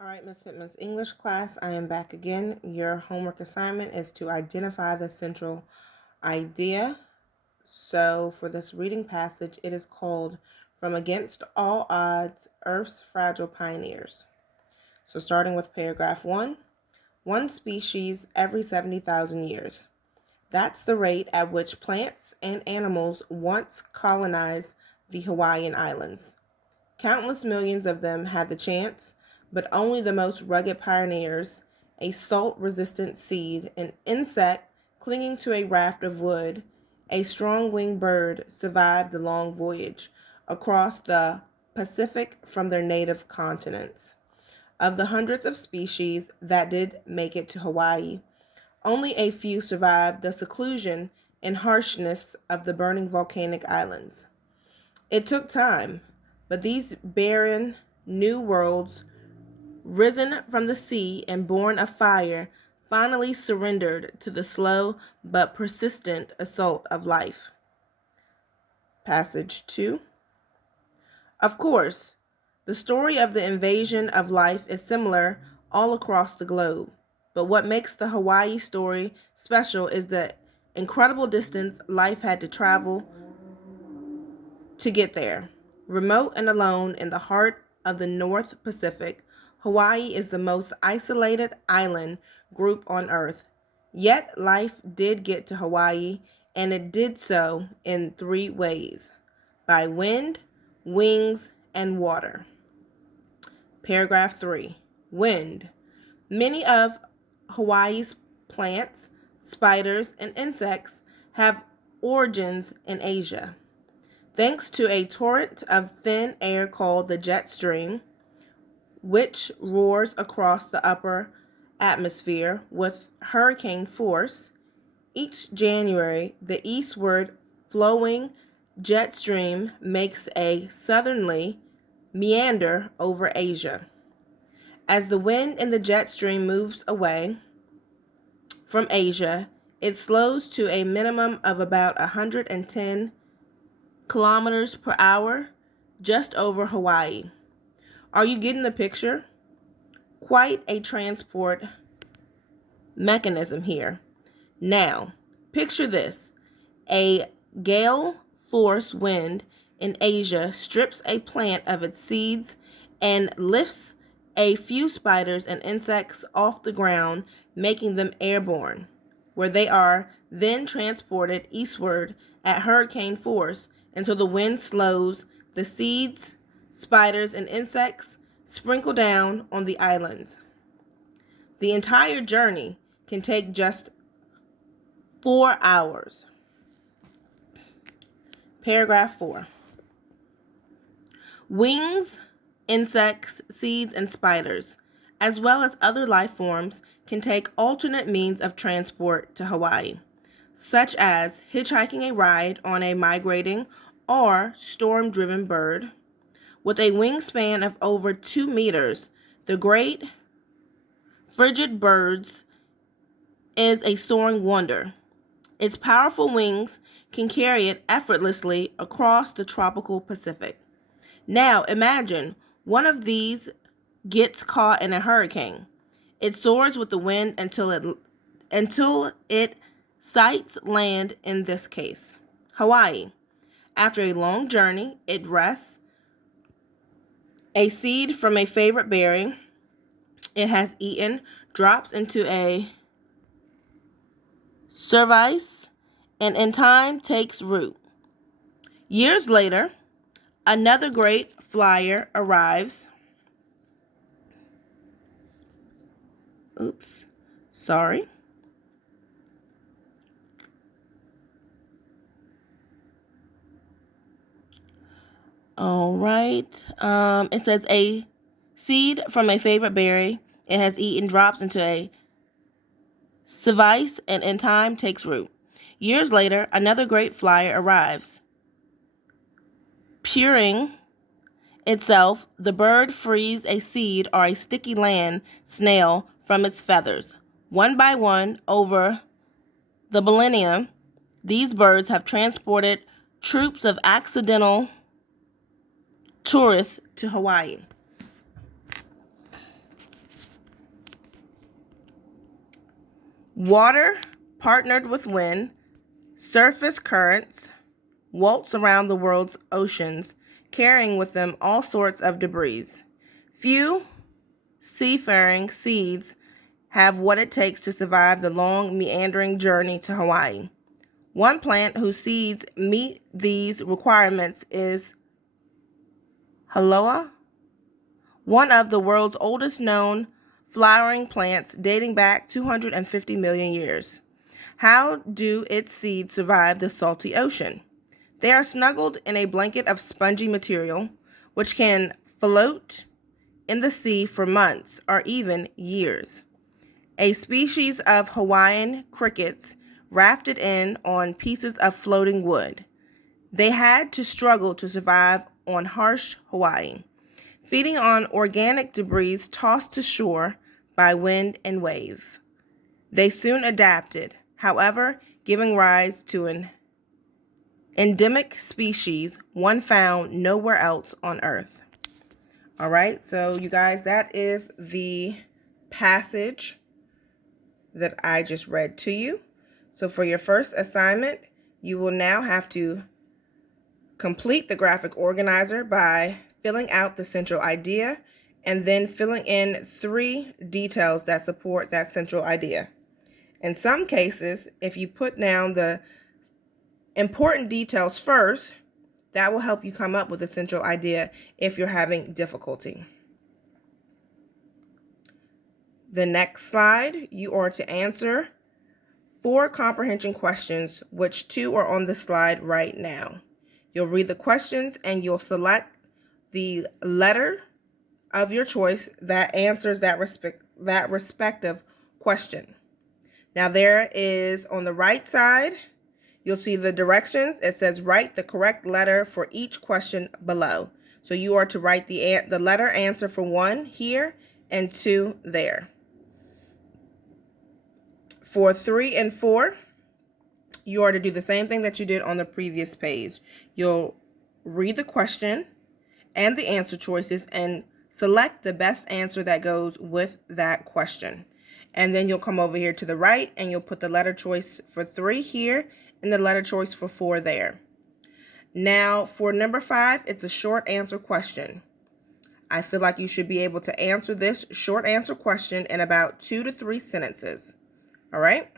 All right, Ms. Hitman's English class, I am back again. Your homework assignment is to identify the central idea. So for this reading passage, it is called From Against All Odds, Earth's Fragile Pioneers. So starting with paragraph 1 species every 70,000 years. That's the rate at which plants and animals once colonized the Hawaiian Islands. Countless millions of them had the chance, but only the most rugged pioneers, a salt-resistant seed, an insect clinging to a raft of wood, a strong-winged bird survived the long voyage across the Pacific from their native continents. Of the hundreds of species that did make it to Hawaii, only a few survived the seclusion and harshness of the burning volcanic islands. It took time, but these barren new worlds, risen from the sea and born of fire, finally surrendered to the slow but persistent assault of life. Passage 2. Of course, the story of the invasion of life is similar all across the globe, but what makes the Hawaii story special is the incredible distance life had to travel to get there. Remote and alone in the heart of the North Pacific, Hawaii is the most isolated island group on Earth. Yet life did get to Hawaii, and it did so in 3 ways: by wind, wings, and water. Paragraph 3. Wind. Many of Hawaii's plants, spiders, and insects have origins in Asia. Thanks to a torrent of thin air called the jet stream, which roars across the upper atmosphere with hurricane force, each January the eastward flowing jet stream makes a southerly meander over Asia. As the wind in the jet stream moves away from Asia, it slows to a minimum of about 110 kilometers per hour just over Hawaii. Are you getting the picture? Quite a transport mechanism here. Now, picture this. A gale force wind in Asia strips a plant of its seeds and lifts a few spiders and insects off the ground, making them airborne, where they are then transported eastward at hurricane force until the wind slows. The seeds, spiders, and insects sprinkle down on the islands. The entire journey can take just 4 hours. Paragraph 4. Wings, insects, seeds, and spiders, as well as other life forms, can take alternate means of transport to Hawaii, such as hitchhiking a ride on a migrating or storm-driven bird. With a wingspan of over 2 meters, the great frigid birds is a soaring wonder. Its powerful wings can carry it effortlessly across the tropical Pacific. Now imagine one of these gets caught in a hurricane. It soars with the wind until it sights land, in this case, Hawaii. After a long journey, it rests. A seed from a favorite berry it has eaten drops into a cervice and in time takes root. Years later, another great flyer arrives. Oops, sorry. All right. It says a seed from a favorite berry it has eaten drops into a cervice and in time takes root. Years later, another great flyer arrives. Puring itself, the bird frees a seed or a sticky land snail from its feathers. One by one, over the millennia, these birds have transported troops of accidental tourists to Hawaii. Water partnered with wind, surface currents, waltz around the world's oceans, carrying with them all sorts of debris. Few seafaring seeds have what it takes to survive the long, meandering journey to Hawaii. One plant whose seeds meet these requirements is Haloa, one of the world's oldest known flowering plants dating back 250 million years. How do its seeds survive the salty ocean? They are snuggled in a blanket of spongy material, which can float in the sea for months or even years. A species of Hawaiian crickets rafted in on pieces of floating wood. They had to struggle to survive on harsh Hawaii, feeding on organic debris tossed to shore by wind and wave. They soon adapted, however, giving rise to an endemic species, one found nowhere else on Earth. All right, so you guys, that is the passage that I just read to you. So for your first assignment, you will now have to complete the graphic organizer by filling out the central idea and then filling in 3 details that support that central idea. In some cases, if you put down the important details first, that will help you come up with a central idea if you're having difficulty. The next slide, you are to answer 4 comprehension questions, which 2 are on the slide right now. You'll read the questions and you'll select the letter of your choice that answers that respective question. Now there is on the right side, you'll see the directions. It says write the correct letter for each question below. So you are to write the letter answer for 1 here and 2 there. For 3 and 4, you are to do the same thing that you did on the previous page. You'll read the question and the answer choices and select the best answer that goes with that question. And then you'll come over here to the right and you'll put the letter choice for 3 here and the letter choice for 4 there. Now for number 5, it's a short answer question. I feel like you should be able to answer this short answer question in about 2 to 3 sentences. All right?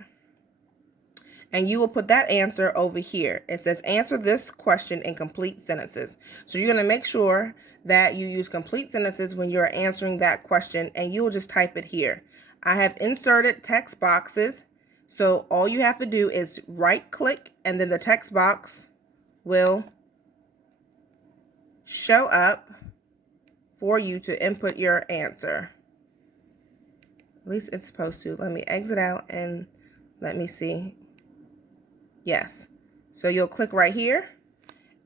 And you will put that answer over here. It says answer this question in complete sentences. So you're going to make sure that you use complete sentences when you're answering that question, and you will just type it here. I have inserted text boxes, so all you have to do is right click and then the text box will show up for you to input your answer. At least it's supposed to. Let me exit out and let me see. Yes. So you'll click right here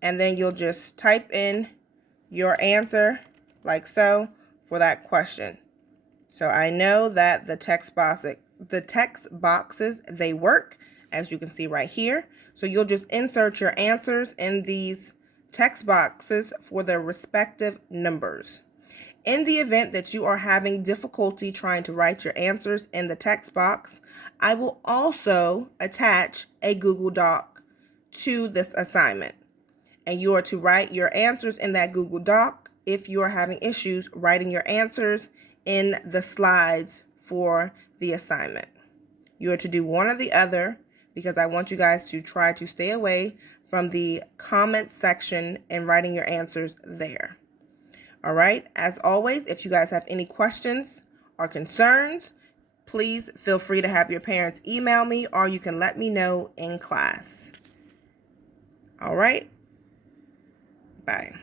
and then you'll just type in your answer like so for that question. So I know that the text boxes, they work, as you can see right here. So you'll just insert your answers in these text boxes for their respective numbers. In the event that you are having difficulty trying to write your answers in the text box, I will also attach a Google Doc to this assignment. And you are to write your answers in that Google Doc if you are having issues writing your answers in the slides for the assignment. You are to do one or the other because I want you guys to try to stay away from the comment section and writing your answers there. All right. As always, if you guys have any questions or concerns, please feel free to have your parents email me or you can let me know in class. All right. Bye.